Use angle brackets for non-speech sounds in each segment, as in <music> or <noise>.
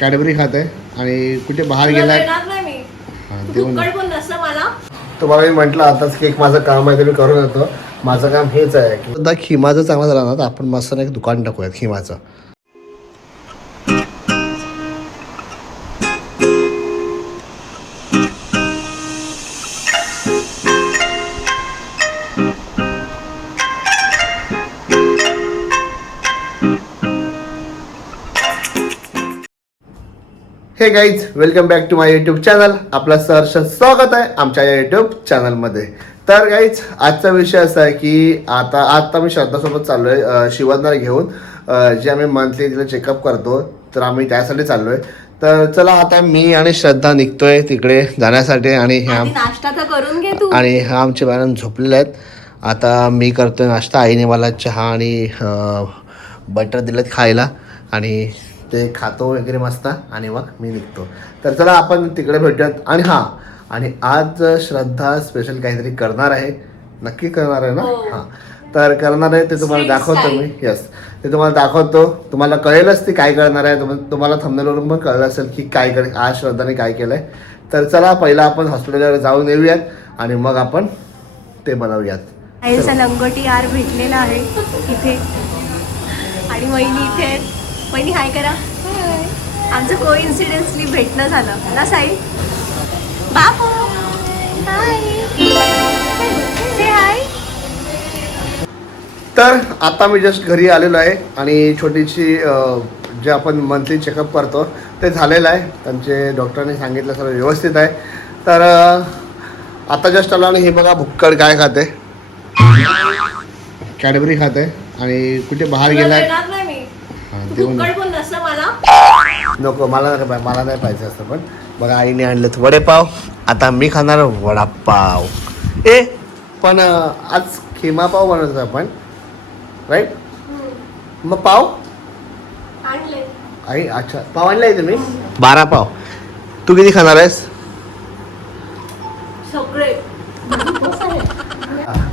Cadbury खात आहे आणि कुठे बाहेर गेलाय देणार नाही मी. तू मला. तुम्हाला मी म्हटलं आताच की एक माझं काम आहे ते मी करून येतो. माझं काम हेच आहे की खिमाचं चांगलं झालं ना तर आपण मस्त एक दुकान टाकूयात खिमाचं. Hey guys welcome back to my YouTube channel आपलं सहर्ष स्वागत आहे आमच्या या यूट्यूब चॅनलमध्ये तर गाईज आजचा विषय असा आहे की आता आता मी श्रद्धासोबत चाललो आहे शिवनाला घेऊन. जे आम्ही मंथली तिला चेकअप करतो तर आम्ही त्यासाठी चाललो आहे तर चला आता मी आणि श्रद्धा निघतोय तिकडे जाण्यासाठी आणि ह्या आणि ह्या आमचे मॅडम झोपलेले आहेत. आता मी करतोय नाश्ता आईने मला चहा आणि बटर दिलं खायला. आणि ते खातो वगैरे मस्त. आणि मग मी निघतो. तर चला आपण तिकडे भेटूयात. आणि हां आणि आज श्रद्धा स्पेशल काहीतरी करणार आहे. नक्की करणार आहे ना? हो. हां. तर करणार आहे ते तुम्हाला दाखवतो. मी. येस ते तुम्हाला दाखवतो. तुम्हाला कळेलच ती काय करणार आहे. तुम- तुम्हाला थंबनेलवरून पण कळलं असेल की काय कर आज श्रद्धाने काय केलं आहे तर चला पहिला आपण हॉस्पिटलवर जाऊन येऊयात. आणि मग आपण ते बनवूयात. लंगोटी यार भेटलेला आहे इथे. आणि वहिनी इथे वहिनी हाय करा. आमचं को इन्सिडेन्सली भेटणं झालं. ना साई? बापू! हाय से हाय तर आता मी जस्ट घरी आलेलो आहे आणि छोटीशी जे आपण मंथली चेकअप करतो ते झालेलं आहे. त्यांचे डॉक्टरांनी सांगितलं सर्व व्यवस्थित आहे. तर आता जस्ट आलो आणि हे बघा भुक्कड काय खाते. कॅडबरी खाते. आणि कुठे बाहेर गेलाय? देऊन. फुकट बोललास ना मला? नको मला नाही पाहिजे मला नाही पाहिजे असतं पण बघा आईने आणलेत वडेपाव. आता मी खाणार वडापाव. ए पण अं, आज खिमा पाव बनवतो आपण. राईट मग पाव? आणले. आई अच्छा. पाव आणलाय तुम्ही? बारा पाव. तू किती खाणार आहेस? सगळे.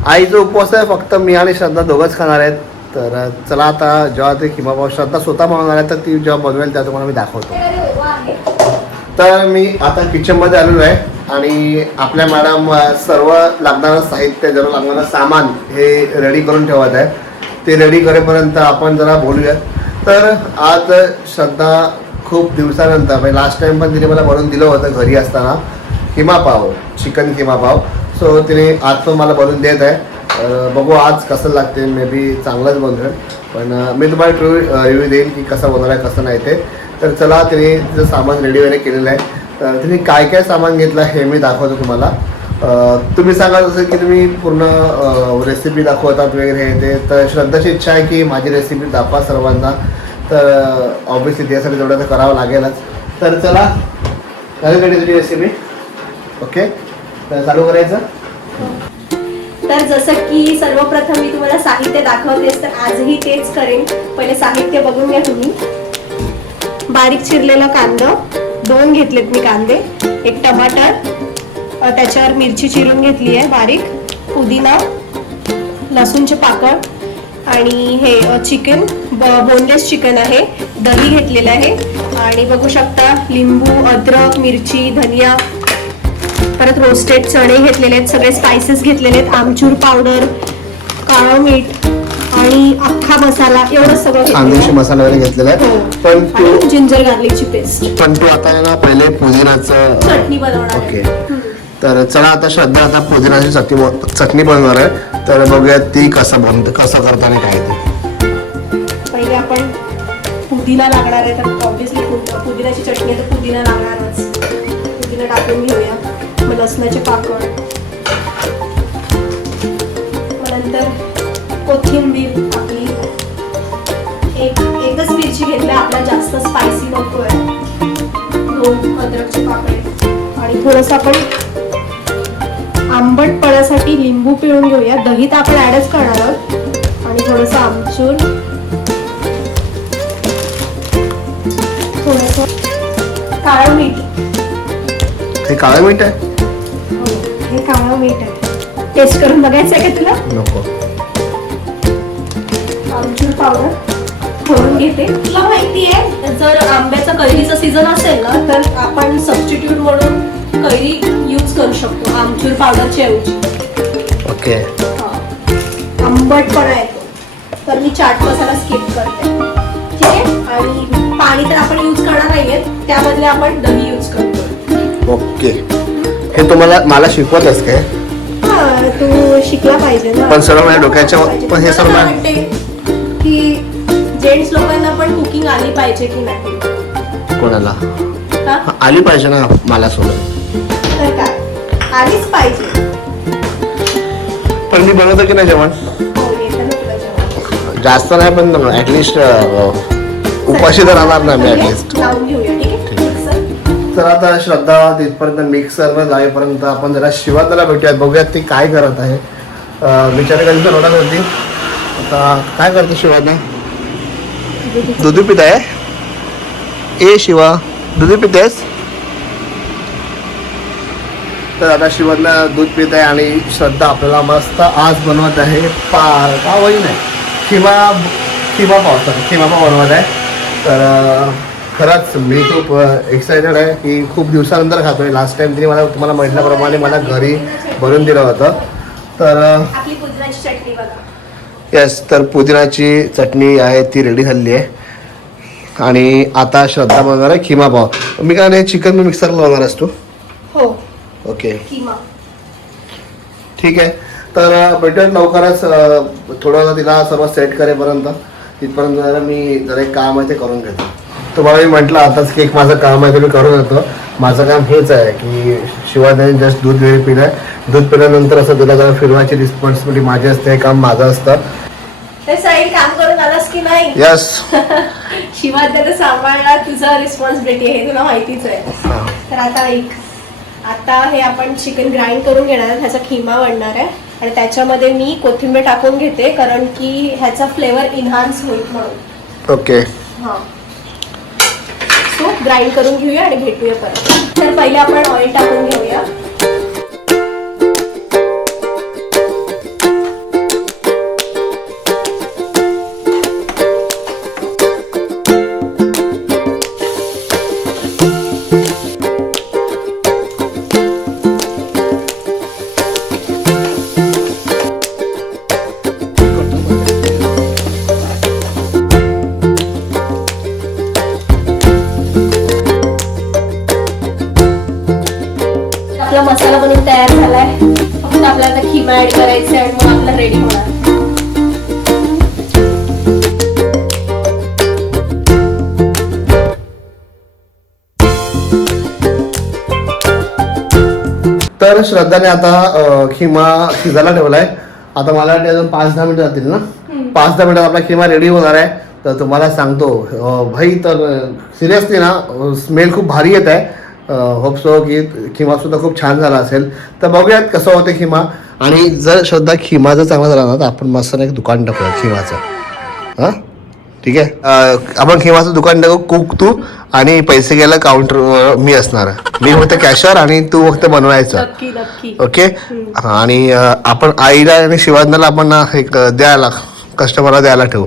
आईचा उपवास आहे फक्त मी आणि श्रद्धा दोघंच खाणार आहेत. तर चला आता जेव्हा ते खिमा श्रद्धा स्वतः बनवणार आहे तर ती जेव्हा बनवेल तेव्हा तुम्हाला मी दाखवतो. तर मी आता किचनमध्ये आलेलो आहे आणि आपल्या मॅडम सर्व लागणारं साहित्य जरा लागणारं सामान हे रेडी करून ठेवत आहे ते रेडी करेपर्यंत आपण जरा बोलूयात. तर आज श्रद्धा खूप दिवसानंतर म्हणजे लास्ट टाइम पण तिने मला बनवून दिलं होतं घरी असताना किमा पाव चिकन किमा पाव सो तिने आज पण मला बनवून देत आहे. बघू आज कसं लागते मे बी चांगलंच बनवेल पण मी तुम्हाला ट्रू रिव्ह्यू देईन की कसं बनवलं आहे कसं नाही ते. तर चला तिने जे सामान रेडी वगैरे केलेलं आहे तर तिने काय काय सामान घेतलं हे मी दाखवतो तुम्हाला. तुम्ही सांगा जसं की तुम्ही पूर्ण रेसिपी दाखवतात वगैरे हे ते. तर श्रद्धाची इच्छा आहे की माझी रेसिपी दाखवा सर्वांना. तर ऑब्विसली त्यासाठी तेवढं तर करावं लागेलच. तर चला झाली रेडी तुझी रेसिपी ओके तर चालू करायचं. तर जसं की सर्वप्रथम मी तुम्हाला साहित्य दाखवतेस तर आजही तेच करेन. पहिले साहित्य बघून घ्या तुम्ही. बारीक चिरलेलं कांदा दोन घेतलेत मी कांदे एक टमाटर त्याच्यावर मिरची चिरून घेतली आहे बारीक पुदिना लसूणचे पाकळ आणि हे चिकन बोनलेस चिकन आहे दही घेतलेलं आहे. आणि बघू शकता लिंबू अद्रक मिरची धनिया परत रोस्टेड चणे घेतलेले आहेत सगळे स्पायसेस घेतलेले आहेत आमचूर पावडर काळं मीठ आणि अख्खा मसाला एवढं सगळं. मसाला वगैरे घेतलेला आहे हो. पण तू जिंजर गार्लिकची पेस्ट पण तू आता आहे ना पहिले पुदिनाचं चटणी बनवणार. ओके. तर चला आता श्रद्धा आता पुदिनाची चटणी चटणी बनवणार आहे तर बघूया ती कसं बनते कसं करताना काय ते पहिले आपण पुदिना लागणार आहे तर ऑब्व्हियसली पुदिनाची चटणी आहे तर पुदिना लागणारच पुदिना टाकून घेऊया लसणाचे पाकळ. नंतर कोथिंबीर आपली. एक एकच मिरची घेतली आपल्याला जास्त स्पायसी नको आहे दोन अद्रकचे पाकळे. आणि थोडंसं आपण आंबट पळासाठी लिंबू पिळून घेऊया. दही तर आपण ॲडच करणार आहोत. आणि थोडंसं आमचूर. थोडंसं काळं मीठ. हे काळं मीठ आहे? मीठ आहे. टेस्ट करून बघायचं आहे का तुला? नको. आमचूर पावडर थोडं घेते. तुला माहिती आहे जर आंब्याचा कैरीचा सीझन असेल ना तर आपण सबस्टिट्यूट म्हणून कैरी यूज करू शकतो आमचूर पावडरच्या ऐवजी. ओके. हा. आंबटपणा येतो तर मी चाट मसाला स्किप करते. ठीक आहे? आणि पाणी तर आपण यूज करणार नाहीये त्याबदले आपण दही यूज करतो ओके. हे तुम्हाला मला शिकवतच काय? हा, तू शिकला पाहिजे ना. पण सर्व माझ्या डोक्याच्या-. पण हे सर्व मला माझ्या- वाटते की जेंट्स लोकांना पण कुकिंग आली पाहिजे की नाही? कोणाला? का? हा, आली पाहिजे ना मला सोडून. तर काय? आलीच पाहिजे. पण मी बनवतो की नाही जेवण? हो येतं ना तुला जेवण. जास्त नाही पण ऍटलिस्ट उपाशी तर राहणार ना मी ऍटलिस्ट लावून तर आता श्रद्धा तिथपर्यंत मिक्सरवर जाईपर्यंत आपण जरा शिवादाला भेटूयात. बघूयात ती काय करत आहे. विचार बिचारी कधी तर ओरडत होती आता काय करते शिवादा दूध पित आहे? ए शिवा. दूध पितेस? तर आता शिवांना दूध पित आहे आणि श्रद्धा आपल्याला मस्त आज बनवत आहे. पार पावही नाही किंवा किंवा पाव किंवा पाव बनवत आहे. तर खरंच मी खूप एक्सायटेड आहे की खूप दिवसानंतर खातोय. लास्ट टाइम तिने मला तुम्हाला म्हटल्याप्रमाणे मला घरी बनवून दिलं होतं. तर येस तर पुदिनाची चटणी आहे ती रेडी झालेली आहे. आणि आता श्रद्धा बनवणार आहे खिमा पाव मी काय नाही चिकन मी मिक्सरला लावणार आहेस तू? हो. ओके ठीक आहे. तर भेटूयात लवकरच. थोडं तिला सर्व सेट करेपर्यंत. तिथपर्यंत जरा मी जरा एक काम आहे ते करून घेतो. तुम्हाला मी म्हटलं आताच की एक माझं काम आहे ते मी करून येतो. माझं काम हेच आहे की शिवाने जस्ट दूध वगैरे पिलं आहे दूध पिल्यानंतर असं तुला जरा फिरवायची रिस्पॉन्सिबिलिटी माझी असते हे काम माझं असतं. काम करून आलास की नाही? यस <laughs> तुझा रिस्पॉन्सिबिलिटी हे तुला माहितीच आहे. तर आता ऐक आता हे आपण चिकन ग्राइंड करून घेणार ह्याचा खिमा बनणार आहे. आणि त्याच्यामध्ये मी कोथिंबीर टाकून घेते कारण की ह्याचा फ्लेवर इन्हान्स होईल म्हणून. ओके हां. सो ग्राइंड करून घेऊया आणि भेटूया परत. तर पहिले आपण ऑइल टाकून घेऊया. तर श्रद्धाने आता खिमा शिजायला ठेवलाय. आता मला वाटतं अजून पाच दहा मिनिटं जातील ना? पाच दहा मिनिटात आपला खिमा रेडी होणार आहे. तर तुम्हाला सांगतो भाई तर सिरियसली ना स्मेल खूप भारी येत आहे. होप सो की खिमा सुद्धा खूप छान झाला असेल. तर बघूयात कसं होतं खिमा. आणि जर श्रद्धा खिमा जर चांगला झाला ना तर आपण मस्त एक दुकान टाकूया खिमाचं. हां? ठीक आहे? आपण खिमाचं दुकान टाकू कुक तू आणि पैसे घ्यायला काउंटर मी असणार. मी फक्त कॅशर आणि तू फक्त बनवायचं. नक्की नक्की. ओके? आणि आपण आईला आणि शिवांनाला आपण ना एक द्यायला कस्टमरला द्यायला ठेवू.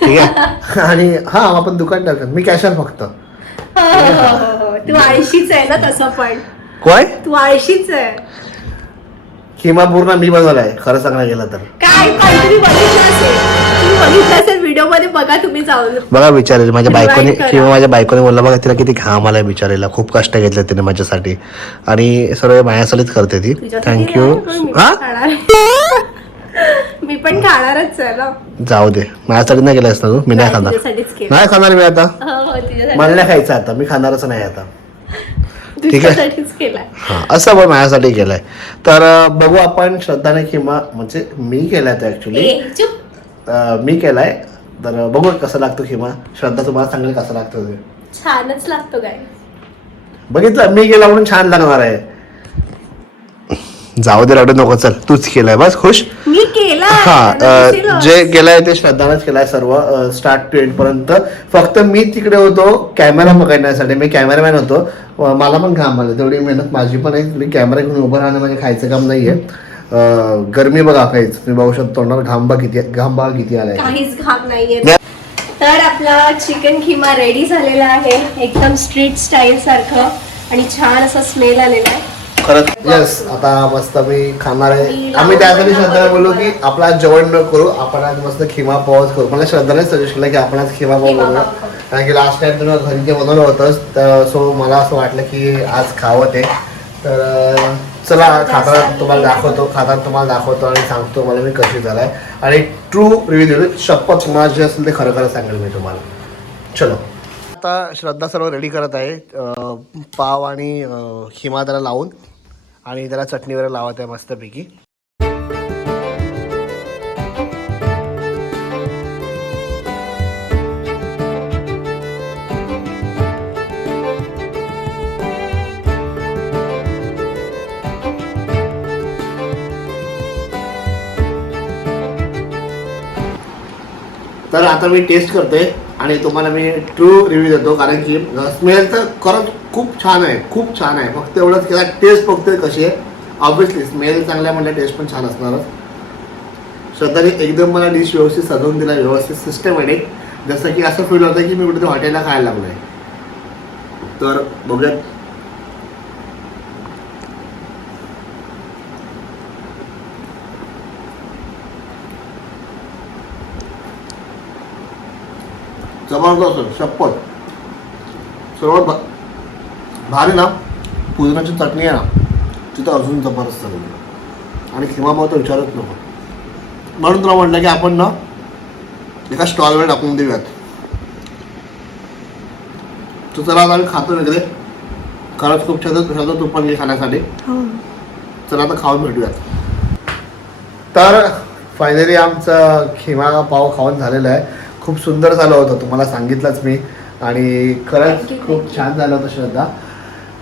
ठीक आहे? <laughs> आणि हा आपण दुकान टाकत मी कॅशर फक्त. हो, हो, हो. तू आळशीच आहे ना तसं पण. काय तू आळशीच आहे. किंवा पूर्ण मी बनवलाय खरं सांगायला गेलं तर. काय बघा तुम्ही जाऊन बघा विचारेल माझ्या बायकोने. किंवा माझ्या बायकोने बोलला बघा तिला किती घाम आलाय बिचारायला खूप कष्ट घेतले तिने माझ्यासाठी. आणि सर्व माझ्यासाठीच करते ती. थँक्यू मी हा? <laughs> पण खाणारच आहे ना. जाऊ दे. माझ्यासाठी नाही केलंस ना तू? मी नाही खाणार. नाही खाणार मी आता. हो, हो, मला नाही खायचं आता. मी खाणारच नाही आता. ठीक आहे. हा असं पण माझ्यासाठी केलंय. तर बघू आपण श्रद्धाने किंवा म्हणजे मी केलाय तो ऍक्च्युली मी केलाय. तर बघू कसं लागतो किंवा श्रद्धा तुम्हाला सांगेल कसं लागतं ते. छानच लागतो काय बघितलं? मी केला म्हणून छान लागणार आहे. जाऊ दे रडू नको चल. तूच केलाय बस खुश? मी केला हा जे केलंय ते श्रद्धानच केलंय सर्व स्टार्ट टू एंड पर्यंत. फक्त मी तिकडे होतो कॅमेरा पकडण्यासाठी. मी कॅमेरामॅन होतो. मला पण काम आलं. तेवढी मेहनत माझी पण आहे. कॅमेरा घेऊन उभं राहणं म्हणजे खायचं काम नाहीये. गरमी बघा काहीच. तुम्ही बघू शकतो तोंडावर घाम बघा किती घाम बघा किती आलाय. काहीच घाम नाहीये. नाही. तर आपला चिकन खिमा रेडी झालेला आहे. एकदम स्ट्रीट स्टाईल सारखं. आणि छान असा स्मेल आलेला आहे. खरंच. येस आता मस्त मी खाणार आहे. आम्ही त्यासाठी श्रद्धाला बोललो की बनवणार. आपला जेवण न करू आपण आज मस्त खिमा पावच करू. मला श्रद्धाने सजेस्ट केलं की आपण आज खिमा पाव खिमा बनवूया. कारण की लास्ट टाइम तुला घरी जे बनवलं होतंस तर सो मला असं वाटलं की आज खावं ते. तर चला खाताना तुम्हाला दाखवतो खाताना तुम्हाला दाखवतो आणि सांगतो मला मी कशी झालाय. आणि ट्रू रिव्ह्यू देतो. शपथ तुम्हाला जे असेल ते खरं खरं सांगेल मी तुम्हाला. चलो. आता श्रद्धा सर्व रेडी करत आहे. पाव आणि हिमा त्याला लावून आणि त्याला चटणी वगैरे लावत आहे मस्तपैकी. तर आता मी टेस्ट करतोय आणि तुम्हाला मी ट्रू रिव्ह्यू देतो. कारण की स्मेल तर खरंच खूप छान आहे खूप छान आहे. फक्त एवढंच केला टेस्ट बघतोय कशी आहे. ऑब्विसली स्मेल चांगल्या म्हणजे टेस्ट पण छान असणारच. श्रद्धाने एकदम मला डिश व्यवस्थित सजवून दिला व्यवस्थित सिस्टमॅटिक जसं की असं फील होतं की मी कुठेतरी हॉटेलला खायला लागलो आहे तर बघूयात. जबरदस्त शपथ सर्वात भा- भारी ना पुदिनाची चटणी आहे ना तिथं अजून जबरदस्त झाली. आणि खिमा तर विचारच नको. म्हणून तुला म्हटलं की आपण ना एका स्टॉलवर टाकून देऊयात. तर चला आता आम्ही खातो वगैरे खरंच खूप छान छान तूप पण खाण्यासाठी. चला आता खाऊन भेटूयात. तर फायनली आमचं खिमा पाव खाऊन झालेलं आहे. खूप सुंदर झालं होतं तुम्हाला सांगितलंच मी. आणि खरंच खूप. छान झालं होतं श्रद्धा.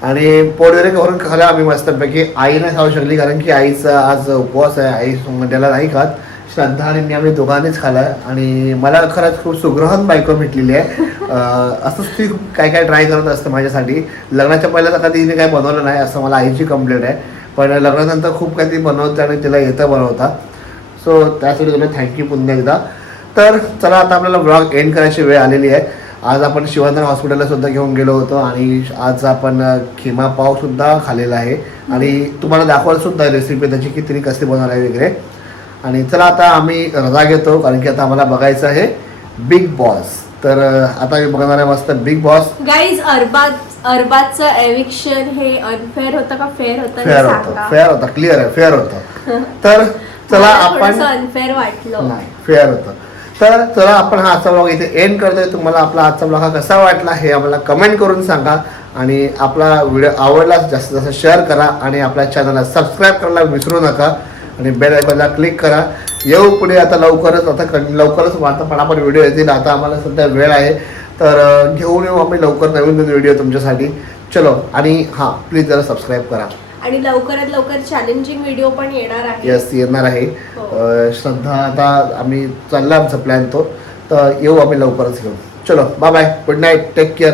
आणि पोट वगैरे भरून खाल्लं आम्ही मस्तपैकी आई नाही खाऊ शकली कारण की आईचा आज उपवास आहे आई मंड्याला नाही खात. श्रद्धा आणि मी आम्ही दोघांनीच खाल्लं. आणि मला खरंच खूप सुग्रहण बायको भेटलेली आहे. असंच ती काय काय ट्राय करत असते माझ्यासाठी. लग्नाच्या पहिल्या तर कधी तिने काही बनवलं नाही असं मला आईची कंप्लेंट आहे. पण लग्नानंतर खूप काही ती बनवते आणि तिला येतं बनवता. सो त्यासाठी तुला थँक्यू पुन्हा एकदा. तर चला आता आपल्याला ब्लॉग एंड करायची वेळ आलेली आहे. आज आपण शिवानंद हॉस्पिटलला सुद्धा घेऊन गेलो होतो आणि आज आपण खिमा पाव सुद्धा खाल्लेला आहे. आणि तुम्हाला दाखवायला सुद्धा रेसिपी त्याची की तिने कशी बनवली आहे वगैरे. आणि चला आता आम्ही रजा घेतो कारण की आता आम्हाला बघायचं आहे बिग बॉस तर आता मी बघणार आहे मस्त बिग बॉस गाईज अरबाज अरबाजचं एविक्शन हे अनफेअर होतं का फेअर होतं? फेअर होतं. फेअर होता. क्लिअर आहे. फेअर होतं. तर चला आपण अनफेअर वाटलं. फेअर होतं. तर चला आपण हा आजचा ब्लॉग इथे एंड करतोय. तुम्हाला आपला आजचा ब्लॉग हा कसा वाटला हे आम्हाला कमेंट करून सांगा. आणि आपला व्हिडिओ आवडला जास्तीत जास्त शेअर करा आणि आपल्या चॅनलला सबस्क्राईब करायला विसरू नका. आणि बेल आयकॉनला क्लिक करा. येऊ पुढे आता लवकरच आता कं- लवकरच पण आपण व्हिडिओ येतील. आता आम्हाला सध्या वेळ आहे. तर घेऊन येऊ आम्ही लवकर नवीन नवीन व्हिडिओ तुमच्यासाठी. चलो आणि हां प्लीज जरा सबस्क्राईब करा. आणि लवकरात लवकर चॅलेंजिंग व्हिडिओ पण येणार आहे. येस येणार आहे. हो. अं, श्रद्धा आता आम्ही चालला आमचा प्लॅन तो. तर येऊ आम्ही लवकरच घेऊन चलो bye bye good night take care